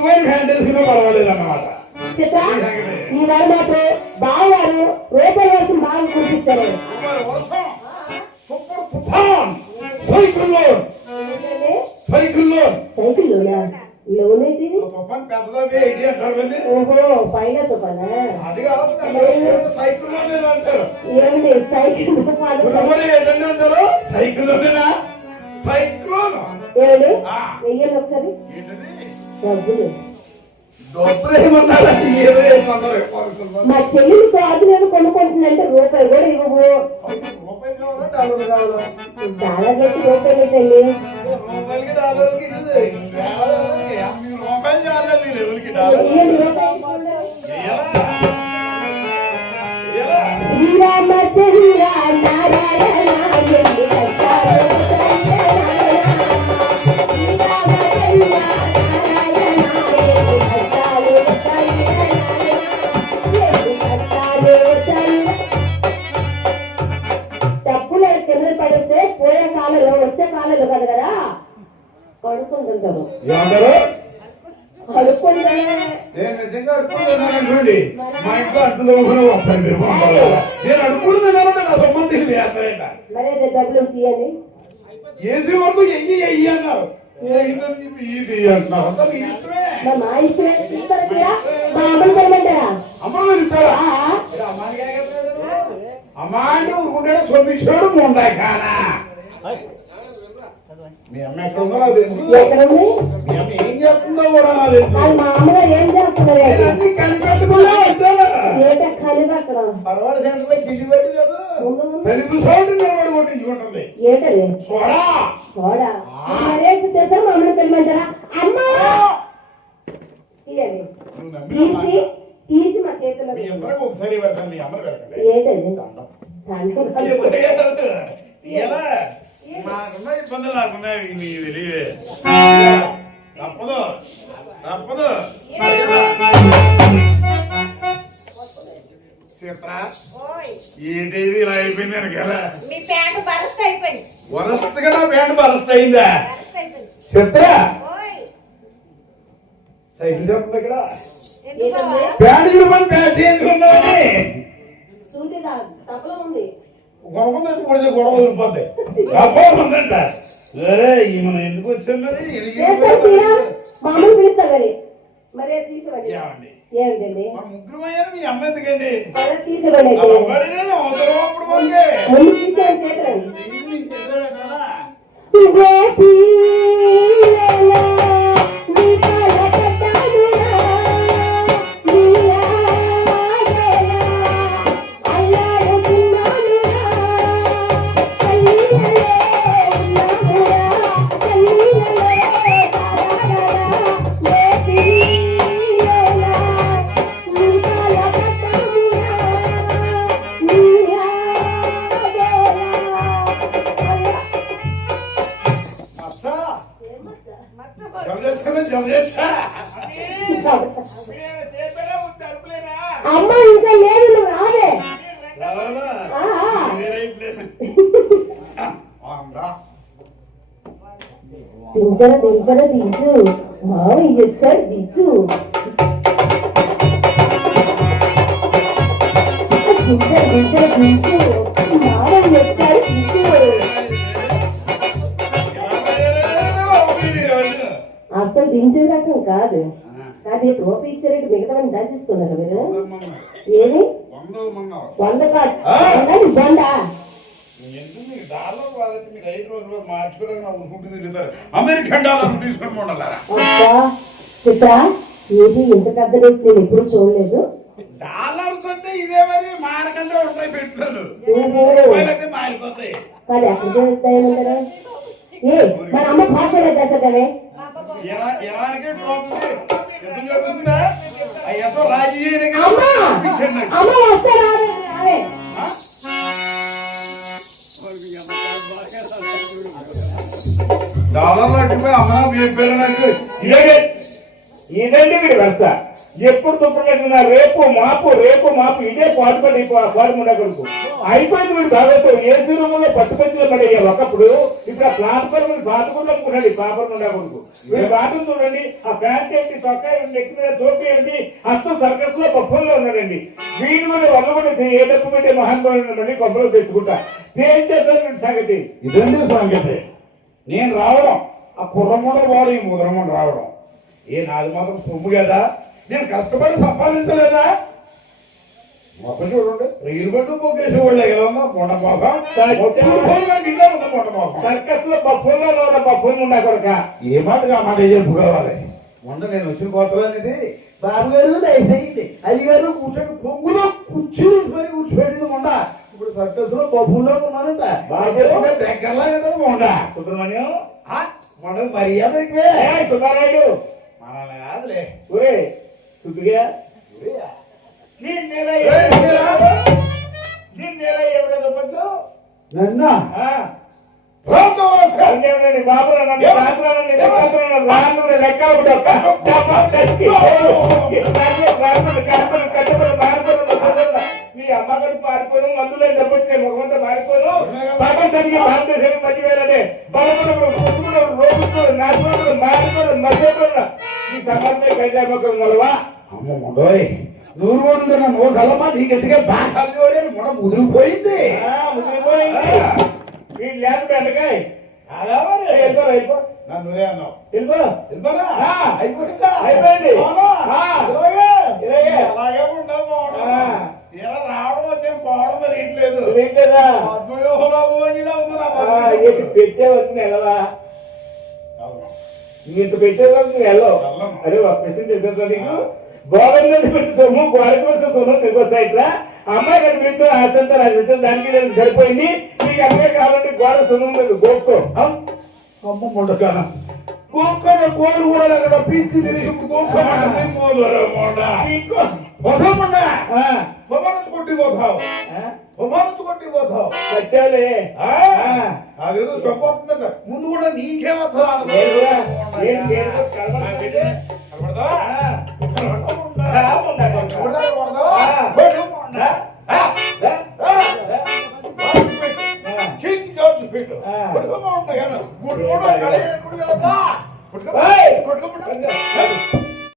ముగ్గుపోయి fan వేసుకున్నా పర్వాలేదు అన్నమాట. ఈ వారు మాత్రం బావగారు రూపాయల కోసం బాగా కురిపిస్తారు. Cycle loan cycle loan cycle loan అయితే ఓహో పైన తుఫానా సైకిల్ లోన్ అంటారు. ఏమిటి సైకిల్ అంటారు సైకిల్ లోనేనా సైకిల్ లోన్ ఏమిటి వెయ్యాలి ఒకసారి డబ్బులు మా చెల్లిని కాదు నేను కొనుక్కుంటుందంటే రూపాయి కూడా ఇవ్వవు. డాలర్ పెట్టి రూపాయలు తల్లి శ్రీరామచంద్ర నారాయణ పోయే కాలంలో వచ్చే కాలంలో కాదు కదా కడుక్కుంటుంటాము. మరే డబ్బులు తీయండి ఏసీ వరకు ఎయ్యి ఎయ్యి అన్నారు. మా ఇష్టమే మా అమ్మని తెలమంటారా అమ్మా అంటే ఊరుకుంటాడు సొమ్మిచ్చాడు ముందాయి కానా. మీ అమ్మ ఎక్కడ ఉందో నాకు తెలుసు. మీ అమ్మ ఏం చేస్తుందో కూడా నాకు తెలుసు. మా అమ్మగారు ఏం చేస్తున్నారు కనిపెట్టుకున్నా పర్వాడు సెంటర్ కిల్లి పెట్టి కదా పెళ్లి సోటు నిలబడి కొట్టించుకుంటుంది. ఏంటది సోడా సోడా మరేంటి చేస్తారు మా అమ్మని తెలమంటారా అమ్మా తీయండి తీసి తీసి మా చేతిలో ఒకసారి పెడతాను. మీ అమ్మ పెడతాను. ఏంటది ఇబ్బందులు నాకున్నాయి నీకు తెలియదే. తప్పదు తప్పదు. ఏంటి ఇలా అయిపోయింది కదా వరస్ట్ గా నా ప్యాంట్ బరస్ట్ అయిందా చిత్ర సైకిల్ చెప్తుంది ఇక్కడ ప్యాంట్ ఇరుమని ప్యాంట్ చేయించుకుందామని గొడవ పొడితే గొడవ వదిలిపోద్ది ఉందంట. సరే మనం ఎందుకు వచ్చిన్నది ముగ్గురు అయ్యారు. మీ అమ్మ ఎందుకండి అమ్మ ఇంకా లేదు నువ్వు రాదే దించర దించర దించు మావయ్య వచ్చాడు దించు దించర దించర దించు మావయ్య వచ్చాడు దించు. అసలు దించే రకం కాదు. కాదు రూపాయి ఇచ్చారంటే మిగతా దాచేసుకున్నారు మీరు. ఏది 100 కాదు 100 అమెరికన్ డాలర్ తీసుకొని చిత్ర ఏది ఇంత పెద్ద రేట్ నేను ఎప్పుడు చూడలేదు. డాలర్స్ అంటే ఇవే మరి మారకంటే ఉంటాయి పెట్టులు మారిపోతాయి. కానీ ఎక్కడ చేస్తాయమంటారా ఏ మన అమ్మ భాషలో చేస్తాడే ఇరాన్కి జరుగుతుందా అయ్యతో రాజీ డాలర్లు అట్టిపోయి అమ్మ చెప్పారు నాకు ఇదేంటి మీరు వస్తా ఎప్పుడు తుప్పట్టున్నా రేపు మాపు ఇదే పాటుపడి పాడుముండా కొడుకు అయిపోయింది మీరు బాగోతో ఏసీ రూమ్ లో పట్టుకొచ్చిన పడి ఒకప్పుడు ఇప్పుడు ఆ ప్లాట్ఫామ్ బాతుకుండా అనుకున్నాడు పాపర్ ముండా కొడుకు మీరు బాటం చూడండి ఆ ఫ్యాన్ ఏంటి చొక్కా నెక్కి మీద చోపి ఏంటి అస్తం సర్కస్ లో బొప్పల్లో ఉన్నాడండి వీడి కూడా వల్ల కూడా ఏ డబ్బు పెట్టే మహానుభావుడు కొబ్బరి తెచ్చుకుంటా ఏం చేస్తారు సంగతి ఇదండి సంగతి నేను రావడం ఆ కుర్రముండ వాడు ఈ ముద్రముండ రావడం నాది మాత్రం సొమ్ము కదా నేను కష్టపడి సంపాదించలేదా మొత్తం చూడండి రైలు బండు ముగ్గేసి వాళ్ళే కదా మొండ మొఖం సర్కస్ లో బఫూన్ ఉండా కొడక ఏ మాటగా మాట చెప్పుకోవాలి మొన్న నేను వచ్చిన కొత్తదానిది బాబు గారు దయచేయండి అయ్యగారు కూర్చొని కొంగులో కుర్చీ మరి కూర్చోబెట్టింది మొండ ఇప్పుడు సర్కస్ లో బఫూన్లో ఉన్నానంట బాగా దగ్గరలా కదా మొండ సుబ్రహ్మణ్యం మొండ మర్యాద సుబ్బారాయుడు మనల్ని కాదులే ఒరే సుబ్బిగా బాబు నీ అమ్మగారు పారిపోను మందులే డబ్బుకే ముఖమంతా మారిపోను ప్రపంచానికి భారతదేశం మర్చిపోయారంటే బలపడు రోగులు నాశనం మారిపోను మధ్యపడిన ఈ సమాజమే కైజామకం వలవా అమ్మ ముండోయ్ నూరు కోట్లు నువ్వు కలమ్మా నీకు ఎందుకే బాగా మొడ ముదిరిపోయింది వీళ్ళు లేకపోతే ఎండకాయ అయిపో నన్ను అన్నావు అయిపోయింది రావడం వచ్చే పోవడం తెలియట్లేదు పెట్టే వచ్చింది వెళ్ళవా ఇంత పెట్టే వరకు వెళ్ళవు అరే ఒక ప్రశ్న తెలుసా నీకు గోవర్నమెంట్ పెట్టి సొమ్ము గోడకి వస్తే సొమ్ము తిరిగొస్తాయి ఇట్లా అమ్మాయి గారి వీటిలో ఆశంతా రాజేస్తే దానికి సరిపోయింది నీకు అమ్మాయి కాబట్టి గోడ సొమ్ము గోక్కో అమ్మ ముండకాన గోక్కన గోడు కూడా అక్కడ పీక్కి తిరిగి కొట్టిపోతావు వచ్చాలే అదేదో చెప్పబోతుందట ముందు కూడా నీకే వస్తా కింగ్ జార్జ్ పీట్ గుడ్